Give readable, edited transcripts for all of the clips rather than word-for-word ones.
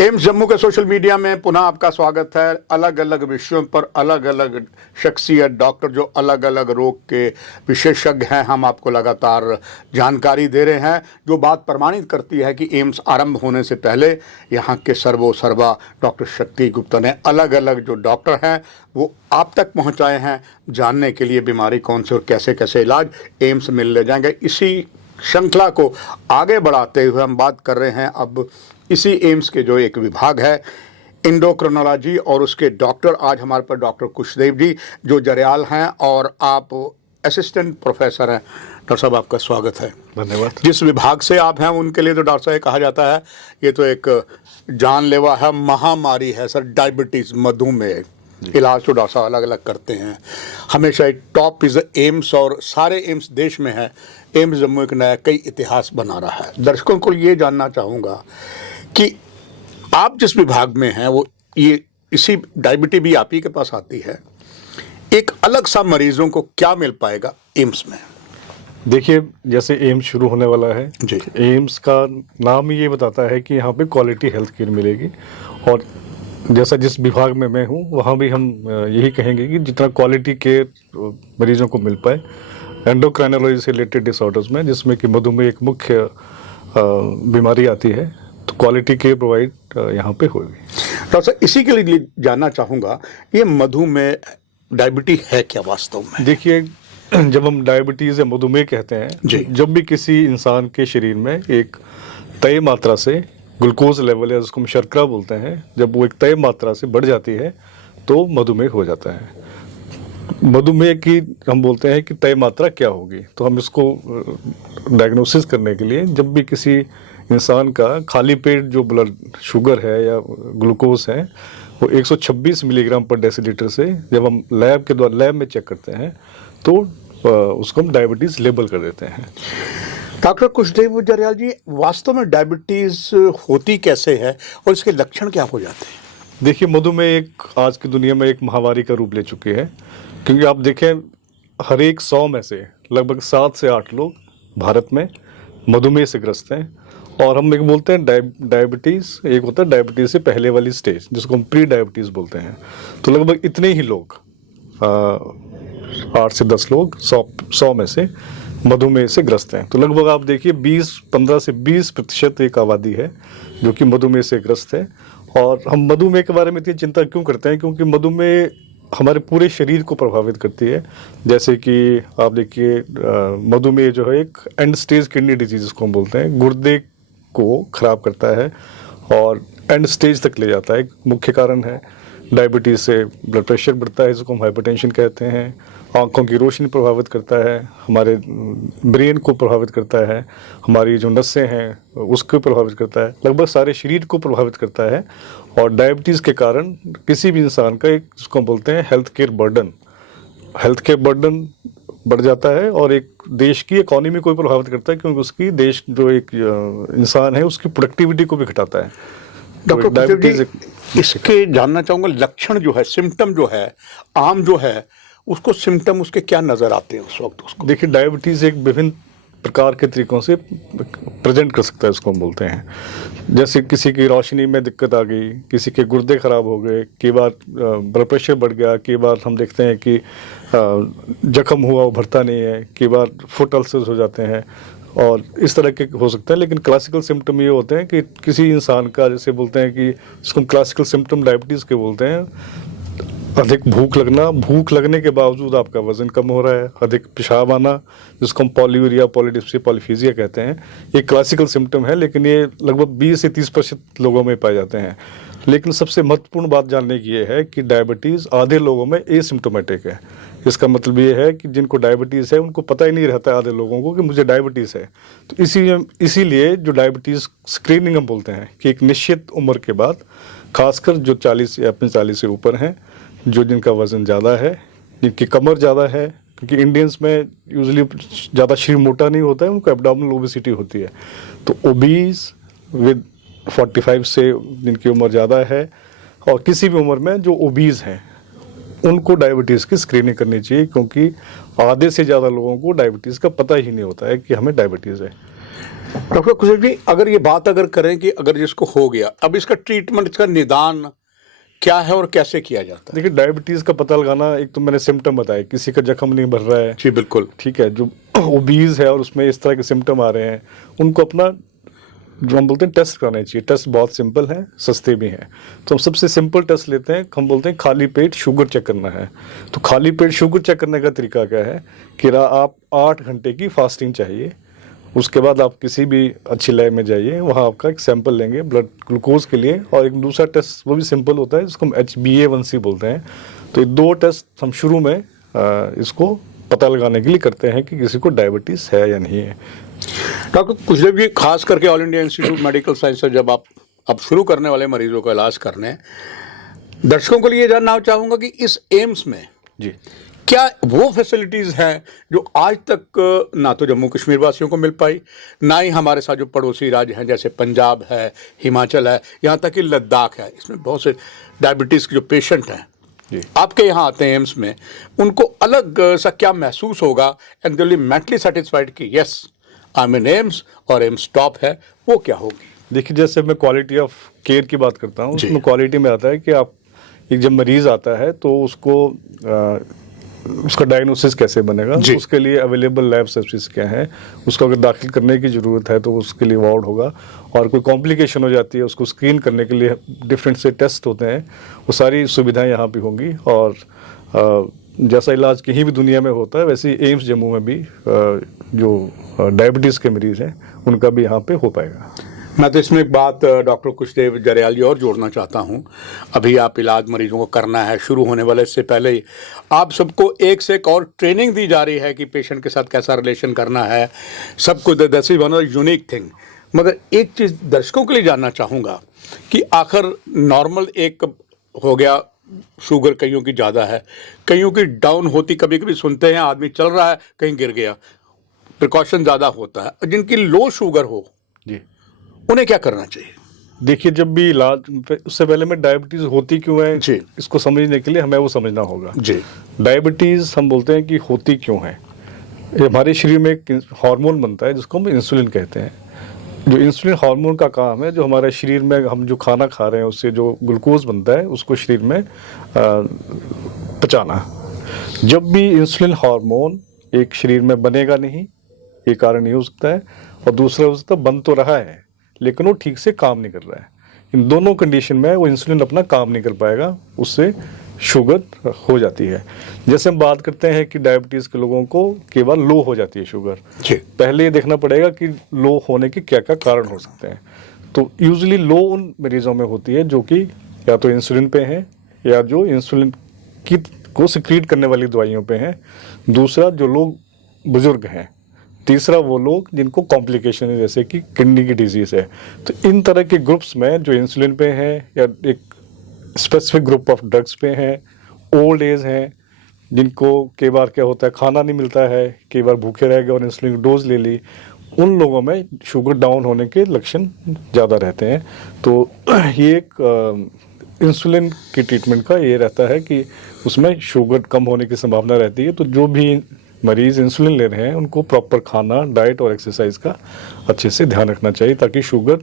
AIIMS Jammu के social media में पुनः आपका स्वागत है। अलग अलग विषयों पर अलग अलग शख्सियत डॉक्टर जो अलग अलग रोग के विशेषज्ञ हैं, हम आपको लगातार जानकारी दे रहे हैं, जो बात प्रमाणित करती है कि एम्स आरंभ होने से पहले यहाँ के सर्वा डॉक्टर शक्ति गुप्ता ने अलग अलग जो डॉक्टर हैं वो आप तक पहुँचाए हैं जानने के लिए बीमारी कौन सी और कैसे कैसे इलाज एम्स में ले जाएंगे। इसी श्रृंखला को आगे बढ़ाते हुए हम बात कर रहे हैं अब इसी एम्स के जो एक विभाग है एंडोक्रिनोलॉजी, और उसके डॉक्टर आज हमारे पास डॉक्टर कुशदेव जी जो जरयाल हैं और आप असिस्टेंट प्रोफेसर हैं। डॉक्टर साहब आपका स्वागत है। धन्यवाद। जिस विभाग से आप हैं उनके लिए तो डॉक्टर साहब कहा जाता है ये तो एक जानलेवा है, महामारी है सर, डायबिटीज़, मधुमेह। इलाज तो डॉक्टर साहब अलग अलग करते हैं, हमेशा एक टॉप इज एम्स और सारे एम्स देश में है। एम्स जम्मू एक नया कई इतिहास बना रहा है। दर्शकों को ये जानना चाहूँगा कि आप जिस विभाग में हैं वो ये इसी डायबिटीज भी आप ही के पास आती है, एक अलग सा मरीजों को क्या मिल पाएगा एम्स में? देखिए, जैसे एम्स शुरू होने वाला है जी, एम्स का नाम ये बताता है कि यहाँ पे क्वालिटी हेल्थ केयर मिलेगी, और जैसा जिस विभाग में मैं हूँ वहाँ भी हम यही कहेंगे कि जितना क्वालिटी केयर मरीजों को मिल पाए एंडोक्राइनोलॉजी से रिलेटेड डिसऑर्डर्स में, जिसमें कि मधुमेह एक मुख्य बीमारी आती है, तो क्वालिटी केयर प्रोवाइड यहाँ पे होगी। डॉक्टर साहब इसी के लिए जानना चाहूँगा ये मधुमेह डायबिटीज है क्या वास्तव में? देखिए, जब हम डायबिटीज़ या मधुमेह कहते हैं, जब भी किसी इंसान के शरीर में एक तय मात्रा से ग्लूकोज लेवल या जिसको हम शर्करा बोलते हैं, जब वो एक तय मात्रा से बढ़ जाती है तो मधुमेह हो जाता है। मधुमेह की हम बोलते हैं कि तय मात्रा क्या होगी, तो हम इसको डायग्नोसिस करने के लिए जब भी किसी इंसान का खाली पेट जो ब्लड शुगर है या ग्लूकोज है वो 126 मिलीग्राम पर डेसीलीटर से जब हम लैब के द्वारा लैब में चेक करते हैं तो उसको हम डायबिटीज़ लेबल कर देते हैं। डॉक्टर कुशदेव जरयाल जी, वास्तव में डायबिटीज होती कैसे है और इसके लक्षण क्या हो जाते हैं? देखिए, मधुमेह एक आज की दुनिया में एक महामारी का रूप ले चुकी है, क्योंकि आप देखें हर एक 100 में से लगभग 7 से 8 लोग भारत में मधुमेह से ग्रस्त हैं। और हम एक बोलते हैं डायबिटीज़, एक होता है डायबिटीज़ से पहले वाली स्टेज जिसको हम प्री डायबिटीज़ बोलते हैं, तो लगभग इतने ही लोग 8 से 10 लोग 100 में से मधुमेह से ग्रस्त हैं। तो लगभग आप देखिए 15 से 20% एक आबादी है जो कि मधुमेह से ग्रस्त है। और हम मधुमेह के बारे में इतनी चिंता क्यों करते हैं? क्योंकि मधुमेह हमारे पूरे शरीर को प्रभावित करती है। जैसे कि आप देखिए, मधुमेह जो है एक एंड स्टेज किडनी डिजीज जिसको हम बोलते हैं, गुर्दे को खराब करता है और एंड स्टेज तक ले जाता है। एक मुख्य कारण है डायबिटीज़ से ब्लड प्रेशर बढ़ता है जिसको हम हाइपरटेंशन कहते हैं, आंखों की रोशनी प्रभावित करता है, हमारे ब्रेन को प्रभावित करता है, हमारी जो नसें हैं उसको प्रभावित करता है, लगभग सारे शरीर को प्रभावित करता है। और डायबिटीज़ के कारण किसी भी इंसान का एक जिसको हम बोलते हैं हेल्थ केयर बर्डन बढ़ जाता है और एक देश की इकोनॉमी को भी प्रभावित करता है, क्योंकि उसकी देश जो एक इंसान है उसकी प्रोडक्टिविटी को भी घटाता है। डॉक्टर कुशदेव जी, इसके जानना चाहूँगा लक्षण जो है, सिम्टम जो है, आम जो है उसको सिम्टम उसके क्या नज़र आते हैं उस वक्त उसको? देखिए, डायबिटीज़ एक विभिन्न प्रकार के तरीक़ों से प्रेजेंट कर सकता है, इसको हम बोलते हैं। जैसे किसी की रोशनी में दिक्कत आ गई, किसी के गुर्दे ख़राब हो गए, कई बार ब्लड प्रेशर बढ़ गया, कई बार हम देखते हैं कि जख्म हुआ वो भरता नहीं है, कई बार फुट अल्सर्स हो जाते हैं और इस तरह के हो सकते हैं। लेकिन क्लासिकल सिम्टम ये होते हैं कि किसी इंसान का, जैसे बोलते हैं कि इसको हम क्लासिकल सिम्टम डायबिटीज़ के बोलते हैं, अधिक भूख लगने के बावजूद आपका वजन कम हो रहा है, अधिक पेशाब आना जिसको हम पॉलीयूरिया, पॉलीडिप्सिया, पॉलीफीजिया कहते हैं, ये क्लासिकल सिम्टम है। लेकिन ये लगभग 20 से 30% लोगों में पाए जाते हैं। लेकिन सबसे महत्वपूर्ण बात जानने की ये है कि डायबिटीज़ आधे लोगों में एसिम्टोमेटिक है। इसका मतलब ये है कि जिनको डायबिटीज़ है उनको पता ही नहीं रहता है आधे लोगों को कि मुझे डायबिटीज़ है। तो इसीलिए जो डायबिटीज़ स्क्रीनिंग हम बोलते हैं कि एक निश्चित उम्र के बाद, खासकर जो 40 या 45 से ऊपर हैं, जो जिनका वज़न ज़्यादा है, जिनकी कमर ज़्यादा है, क्योंकि इंडियंस में यूजुअली ज़्यादा शरीर मोटा नहीं होता है, उनको एब्डोमिनल ओबेसिटी होती है। तो ओबीज विद 45 से जिनकी उम्र ज़्यादा है और किसी भी उम्र में जो ओबीज हैं उनको डायबिटीज़ की स्क्रीनिंग करनी चाहिए, क्योंकि आधे से ज़्यादा लोगों को डायबिटीज़ का पता ही नहीं होता है कि हमें डायबिटीज़ है। डॉक्टर कुशल जी, अगर ये बात अगर करें कि अगर जिसको हो गया, अब इसका ट्रीटमेंट, इसका निदान क्या है और कैसे किया जाता है? देखिए, डायबिटीज़ का पता लगाना, एक तो मैंने सिम्टम बताए, किसी का जख्म नहीं भर रहा है, जी बिल्कुल। ठीक है, जो ओबीज है और उसमें इस तरह के सिम्टम आ रहे हैं, उनको अपना जो हम बोलते हैं टेस्ट कराना चाहिए। टेस्ट बहुत सिंपल है, सस्ते भी हैं। तो हम सबसे सिंपल टेस्ट लेते हैं, हम बोलते हैं खाली पेट शुगर चेक करना है। तो खाली पेट शुगर चेक करने का तरीका क्या है कि आप 8 घंटे की फास्टिंग चाहिए, उसके बाद आप किसी भी अच्छी लैब में जाइए, वहाँ आपका एक सैंपल लेंगे ब्लड ग्लूकोज के लिए, और एक दूसरा टेस्ट वो भी सिंपल होता है, जिसको हम HbA1c बोलते हैं। तो ये 2 टेस्ट हम शुरू में इसको पता लगाने के लिए करते हैं कि किसी को डायबिटीज़ है या नहीं है। डॉक्टर कुशल जी, खास करके all India institute medical science से जब आप अब शुरू करने वाले मरीजों का इलाज करने, दर्शकों को लिए जानना चाहूँगा कि इस एम्स में जी, क्या वो फैसिलिटीज़ हैं जो आज तक ना तो जम्मू कश्मीर वासियों को मिल पाई, ना ही हमारे साथ जो पड़ोसी राज्य हैं जैसे पंजाब है, हिमाचल है, यहाँ तक कि लद्दाख है, इसमें बहुत से डायबिटीज़ के जो पेशेंट हैं जी। आपके यहाँ आते हैं एम्स में, उनको अलग सा क्या महसूस होगा and they will be mentally satisfied कि yes I am in AIIMS और एम्स टॉप है, वो क्या होगी? देखिए, जैसे मैं क्वालिटी ऑफ केयर की बात करता हूँ, जी। उसमें क्वालिटी में आता है कि आप एक जब मरीज आता है तो उसको उसका डायग्नोसिस कैसे बनेगा, जी। उसके लिए अवेलेबल लैब सर्विस क्या है, उसको अगर दाखिल करने की ज़रूरत है तो उसके लिए वार्ड होगा, और कोई कॉम्प्लिकेशन हो जाती है उसको स्क्रीन करने के लिए डिफरेंट से टेस्ट होते हैं, वो सारी सुविधाएं यहाँ पे होंगी। और जैसा इलाज कहीं भी दुनिया में होता है, वैसे ही एम्स जम्मू में भी जो डायबिटीज़ के मरीज़ हैं उनका भी यहाँ पे हो पाएगा। मैं तो इसमें एक बात डॉक्टर कुशदेव जरयाल जी और जोड़ना चाहता हूं। अभी आप इलाज मरीजों को करना है, शुरू होने वाले इससे पहले ही आप सबको एक से एक और ट्रेनिंग दी जा रही है कि पेशेंट के साथ कैसा रिलेशन करना है, सब कुछ। That's one of the unique thing. मगर एक चीज़ दर्शकों के लिए जानना चाहूँगा कि आखिर नॉर्मल एक हो गया, शुगर कईयों की ज़्यादा है, कईयों की डाउन होती, कभी कभी सुनते हैं आदमी चल रहा है कहीं गिर गया, प्रिकॉशन ज़्यादा होता है। जिनकी लो शुगर हो जी, उन्हें क्या करना चाहिए? देखिए, जब भी इलाज, उससे पहले में डायबिटीज़ होती क्यों है, जी। इसको समझने के लिए हमें वो समझना होगा। जी। डायबिटीज़ हम बोलते हैं कि होती क्यों है। ये हमारे शरीर में एक हार्मोन बनता है जिसको हम इंसुलिन कहते हैं। जो इंसुलिन हार्मोन का काम है, जो हमारे शरीर में हम जो खाना खा रहे हैं उससे जो ग्लूकोज बनता है उसको शरीर में पचाना। जब भी इंसुलिन हार्मोन एक शरीर में बनेगा नहीं, ये कारण ये हो सकता है, और दूसरा हो सकता है बन तो रहा है लेकिन वो ठीक से काम नहीं कर रहा है। इन दोनों कंडीशन में वो इंसुलिन अपना काम नहीं कर पाएगा, उससे शुगर हो जाती है। जैसे हम बात करते हैं कि डायबिटीज़ के लोगों को केवल लो हो जाती है शुगर, जी। पहले ये देखना पड़ेगा कि लो होने के क्या क्या कारण हो सकते हैं। तो यूजुअली लो उन मरीजों में होती है जो कि या तो इंसुलिन पे हैं या जो इंसुलिन की को सिक्रीट करने वाली दवाइयों पे हैं। दूसरा, जो लोग बुजुर्ग हैं। तीसरा, वो लोग जिनको कॉम्प्लिकेशन है जैसे कि किडनी की डिजीज़ है। तो इन तरह के ग्रुप्स में जो इंसुलिन पे हैं या एक स्पेसिफिक ग्रुप ऑफ ड्रग्स पे हैं, ओल्ड एज हैं, जिनको कई बार क्या होता है खाना नहीं मिलता है, कई बार भूखे रह गए और इंसुलिन की डोज ले ली, उन लोगों में शुगर डाउन होने के लक्षण ज़्यादा रहते हैं। तो ये एक इंसुलिन की ट्रीटमेंट का ये रहता है कि उसमें शुगर कम होने की संभावना रहती है। तो जो भी मरीज इंसुलिन ले रहे हैं उनको प्रॉपर खाना, डाइट और एक्सरसाइज का अच्छे से ध्यान रखना चाहिए ताकि शुगर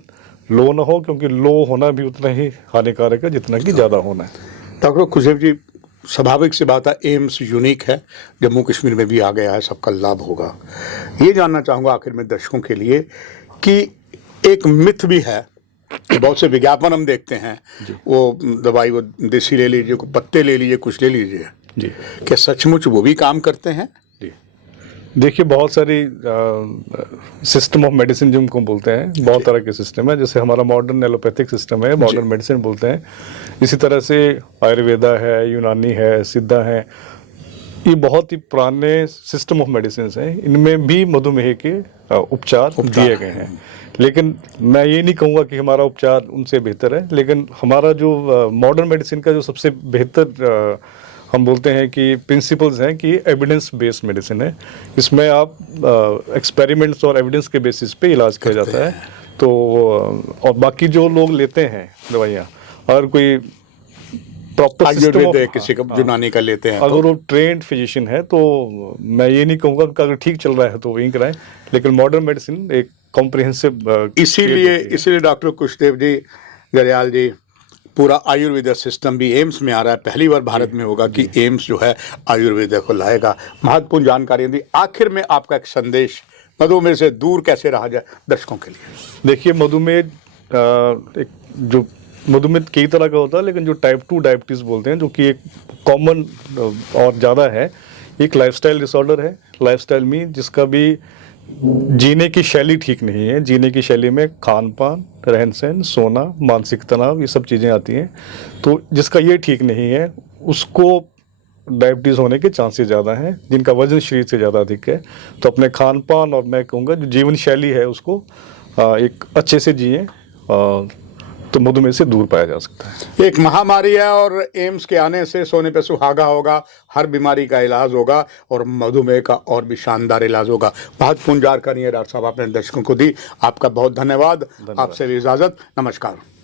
लो ना हो, क्योंकि लो होना भी उतना ही हानिकारक है जितना कि ज़्यादा होना है। डॉक्टर कुशदेव जी, स्वाभाविक सी बात है, एम्स यूनिक है, जम्मू कश्मीर में भी आ गया है, सबका लाभ होगा। ये जानना चाहूँगा आखिर में दर्शकों के लिए कि एक मिथ भी है, बहुत से विज्ञापन हम देखते हैं, वो दवाई वो देसी ले लीजिए, पत्ते ले लीजिए, कुछ ले लीजिए जी, क्या सचमुच वो भी काम करते हैं? जी, देखिए, बहुत सारी सिस्टम ऑफ मेडिसिन जिनको बोलते हैं, बहुत तरह के सिस्टम है। जैसे हमारा मॉडर्न एलोपैथिक सिस्टम है, मॉडर्न मेडिसिन बोलते हैं। इसी तरह से आयुर्वेदा है, यूनानी है, सिद्धा है, ये बहुत ही पुराने सिस्टम ऑफ मेडिसिन हैं। इनमें भी मधुमेह के उपचार दिए गए हैं। लेकिन मैं ये नहीं कहूँगा कि हमारा उपचार उनसे बेहतर है, लेकिन हमारा जो मॉडर्न मेडिसिन का जो सबसे बेहतर हम बोलते हैं कि प्रिंसिपल्स हैं कि एविडेंस बेस्ड मेडिसिन है। इसमें आप एक्सपेरिमेंट्स और एविडेंस के बेसिस पे इलाज किया जाता है। तो और बाकी जो लोग लेते हैं दवाइयाँ, अगर कोई प्रॉपर आयुर्वेद है, किसी का यूनानी का लेते हैं, अगर वो ट्रेंड फिजिशियन है तो मैं ये नहीं कहूँगा कि अगर ठीक चल रहा है तो वहीं कराएं। लेकिन मॉडर्न मेडिसिन एक कॉम्प्रिहेंसिव इसीलिए डॉक्टर कुशदेव जी गरियाल जी, पूरा आयुर्वेद सिस्टम भी एम्स में आ रहा है। पहली बार भारत में होगा कि एम्स जो है आयुर्वेद को लाएगा। महत्वपूर्ण जानकारी दी। आखिर में आपका एक संदेश, मधुमेह से दूर कैसे रहा जाए दर्शकों के लिए। देखिए, मधुमेह एक जो मधुमेह कई तरह का होता है, लेकिन जो टाइप 2 डायबिटीज़ बोलते हैं, जो कि एक कॉमन और ज़्यादा है, एक लाइफस्टाइल डिसऑर्डर है। लाइफस्टाइल में जिसका भी जीने की शैली ठीक नहीं है, जीने की शैली में खान पान, रहन सहन, सोना, मानसिक तनाव, ये सब चीज़ें आती हैं। तो जिसका ये ठीक नहीं है उसको डायबिटीज़ होने के चांसेस ज़्यादा हैं। जिनका वजन शरीर से ज़्यादा अधिक है, तो अपने खान पान और मैं कहूँगा जो जीवन शैली है उसको एक अच्छे से जिए, तो मधुमेह से दूर पाया जा सकता है। एक महामारी है और एम्स के आने से सोने पे सुहागा होगा, हर बीमारी का इलाज होगा और मधुमेह का और भी शानदार इलाज होगा। महत्वपूर्ण जानकारी है डॉक्टर साहब आपने दर्शकों को दी। आपका बहुत धन्यवाद। आपसे भी इजाजत, नमस्कार।